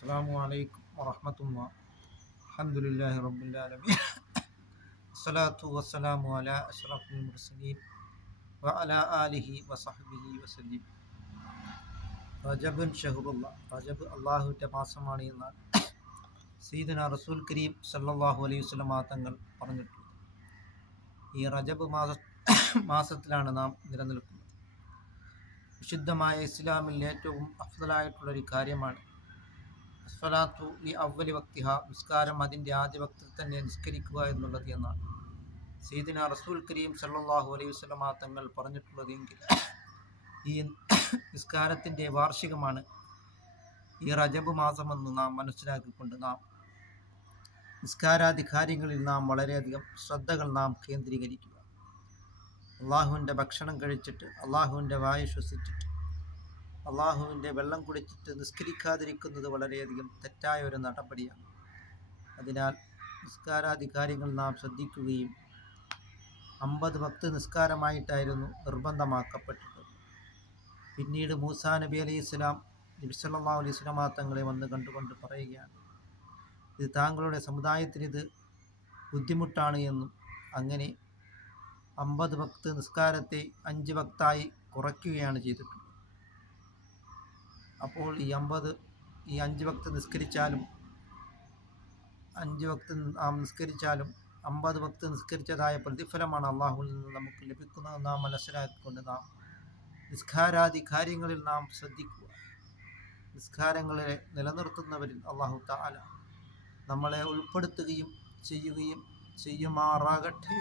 അസ്സലാമു അലൈക്കും വറഹ്മത്തുള്ളാഹി. അൽഹംദുലില്ലാഹി റബ്ബിൽ ആലമീൻ. അസ്സലാത്തു വസ്സലാമു അലാ അഷ്റഫിൽ മുർസലീൻ വഅലാ ആലിഹി വസഹ്ബിഹി വസല്ലം. റജബുൻ ഷഹ്റുല്ലാഹ്. റജബ് അല്ലാഹുവിൻ്റെ മാസമാണ് എന്നാണ് സയ്യിദുനാ റസൂൽ കരീം സല്ലല്ലാഹു അലൈഹി വസല്ലം തങ്ങൾ പറഞ്ഞിട്ടുള്ളത്. ഈ റജബ് മാസത്തിലാണ് നാം നിലനിൽക്കുന്നത്. വിശുദ്ധമായ ഇസ്ലാമിൽ ഏറ്റവും അഫ്ദലായിട്ടുള്ളൊരു കാര്യമാണ് അസ്സലാത്തു ലി അവ്വലി വക്തിഹ, നിസ്കാരം അതിൻ്റെ ആദ്യ വക്തിൽ തന്നെ നിസ്കരിക്കുക എന്നുള്ളത് എന്നാണ് സയ്യിദുനാ റസൂൽ കരീം സല്ലല്ലാഹു അലൈഹി വസല്ലം തങ്ങൾ പറഞ്ഞിട്ടുള്ളത്. എങ്കിൽ ഈ നിസ്കാരത്തിൻ്റെ വാർഷികമാണ് ഈ റജബ് മാസമെന്ന് നാം മനസ്സിലാക്കിക്കൊണ്ട് നാം നിസ്കാരാദി കാര്യങ്ങളിൽ നാം വളരെയധികം ശ്രദ്ധകൾ നാം കേന്ദ്രീകരിക്കുക. അള്ളാഹുവിൻ്റെ ഭക്ഷണം കഴിച്ചിട്ട്, അള്ളാഹുവിൻ്റെ വായു ശ്വസിച്ചിട്ട്, അള്ളാഹുവിൻ്റെ വെള്ളം കുടിച്ചിട്ട് നിസ്കരിക്കാതിരിക്കുന്നത് വളരെയധികം തെറ്റായ ഒരു നടപടിയാണ്. അതിനാൽ നിസ്കാരാദി കാര്യങ്ങൾ നാം ശ്രദ്ധിക്കുകയും 50 വക്ത് നിസ്കാരമായിട്ടായിരുന്നു നിർബന്ധമാക്കപ്പെട്ടത്. പിന്നീട് മൂസാ നബി അലൈഹി സ്വലാം നബി സല്ലല്ലാഹു അലൈഹി വസല്ലം തങ്ങളെ വന്ന് കണ്ടുകൊണ്ട് പറയുകയാണ്, ഇത് താങ്കളുടെ സമുദായത്തിന് ഇത് ബുദ്ധിമുട്ടാണ് എന്നും അങ്ങനെ 50 വക്ത് നിസ്കാരത്തെ 5 വക്തായി കുറയ്ക്കുകയാണ് ചെയ്തിട്ടുള്ളത്. അപ്പോൾ ഈ 5 വക്ത് നിസ്കരിച്ചാലും 50 വക്ത് നിസ്കരിച്ചതായ പ്രതിഫലമാണ് അള്ളാഹുവിൽ നിന്ന് നമുക്ക് ലഭിക്കുന്നത് നാം മനസ്സിലാക്കിക്കൊണ്ട് നാം നിസ്കാരാദി കാര്യങ്ങളിൽ നാം ശ്രദ്ധിക്കുക. നിസ്കാരങ്ങളെ നിലനിർത്തുന്നവരിൽ അള്ളാഹു തആല നമ്മളെ ഉൾപ്പെടുത്തുകയും ചെയ്യുമാറാകട്ടെ.